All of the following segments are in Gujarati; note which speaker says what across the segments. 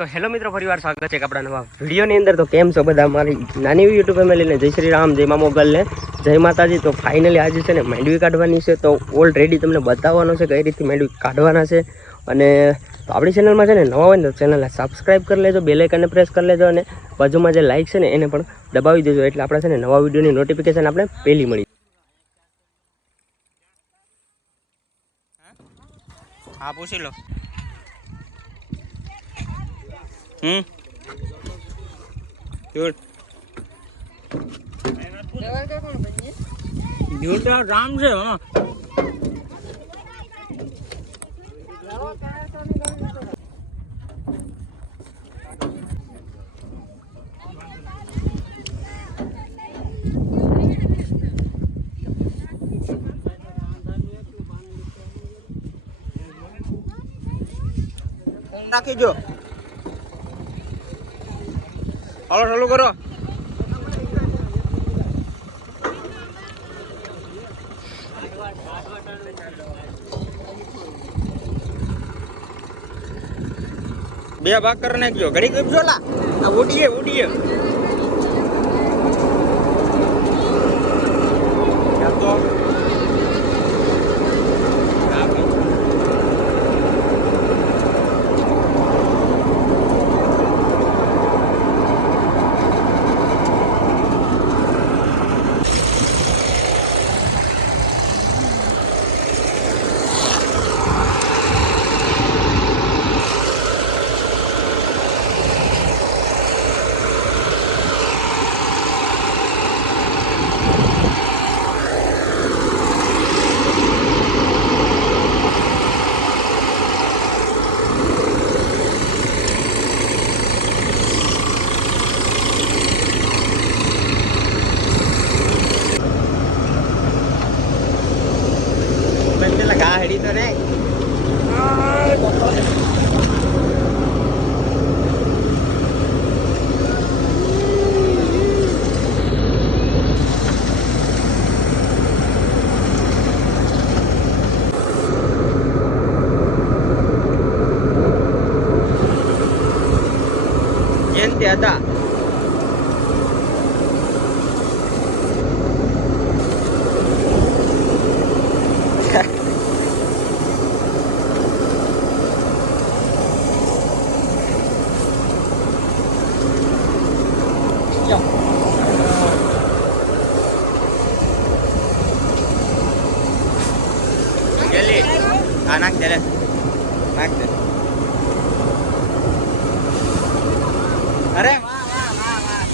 Speaker 1: તો હેલો મિત્રો, ફરીવાર સ્વાગત છે આપણા નવા વિડીયોની અંદર. તો કેમ છો બધા? મારી નાની યુટ્યુબ ફેમિલીને જય શ્રી રામ, જય મા મોગલને. જય માતાજી. તો ફાઇનલી આજે છે ને માંડવી કાઢવાની છે. તો ઓલરેડી તમને બતાવવાનો છે કઈ રીતે માંડવી કાઢવાના છે. અને આપણી ચેનલમાં છે ને નવા હોય ને તો ચેનલને સબસ્ક્રાઈબ કરી લેજો બેલાઇકનને પ્રેસ કરી લેજો અને બાજુમાં જે લાઇક છે ને એને પણ દબાવી દેજો. એટલે આપણે છે ને નવા વિડીયોની નોટિફિકેશન આપણે પહેલી મળી હા, પૂછી લો. હમ? ગુડ ગુડ રામ છે હા. નાખી જો. હાલો ચાલુ કરો. બે ભાગ કરી નાખજો ઘડી ગયો જો લા. આ ઉડીએ ઉડીએ. 盐碟的 આ નાખ દે રે નાખ દે અરે વાહ વાહ વાહ વાહ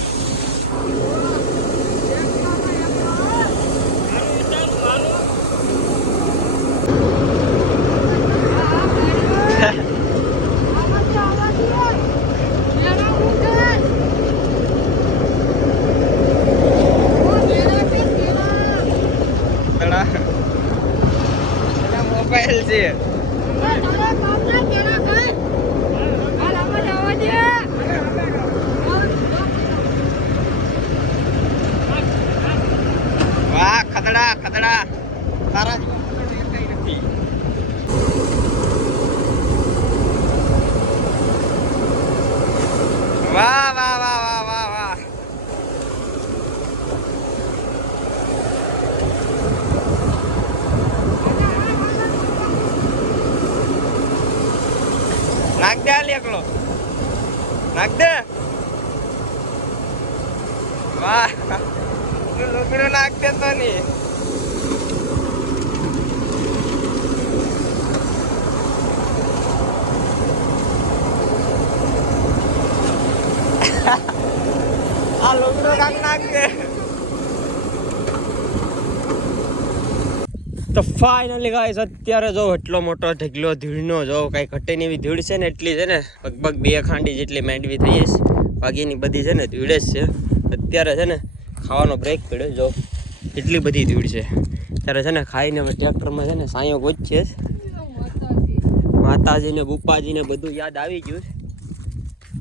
Speaker 1: તડા તડા મોબાઈલ છે. વાહ ખતડા ખતડા તારા ಹಾಕಳು ನಾಕ್ದೆ ಬಾ ಬಿಡು ನಾಕ್ದೆ ಅಂತ ನೀ ಆ ಲುಗ್ರು ಹಂಗೆ ನಾಕ್ದೆ તો ની ફાઇનલી ગાઈસ અત્યારે જો એટલો મોટો ઢગલો ધીળનો જો કાંઈ ઘટે નહીં એવી ધીળ છે ને એટલી છે ને, લગભગ બે ખાંડી જેટલી માંડવી થઈ છે બાકીની બધી છે ને ધીળે જ છે. અત્યારે છે ને ખાવાનો બ્રેક પડ્યો, જો એટલી બધી ધીળ છે. ત્યારે છે ને ખાઈને હવે ટ્રેક્ટરમાં છે ને સાયો ગોચશે છે માતાજીને બુપાજીને બધું યાદ આવી ગયું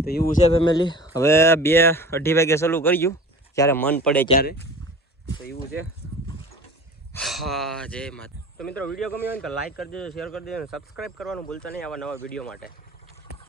Speaker 1: તો એવું છે ફેમિલી હવે બે અઢી વાગે ચાલુ કર્યું જ્યારે મન પડે ત્યારે. તો એવું છે. હા, જય માતા. તો મિત્રો, વીડિયો ગમ્યો હોય તો લાઈક કરી શેર કરી દેજો અને સબસ્ક્રાઈબ કરવાનું ભૂલતા નહીં આવા નવા વીડિયો માટે.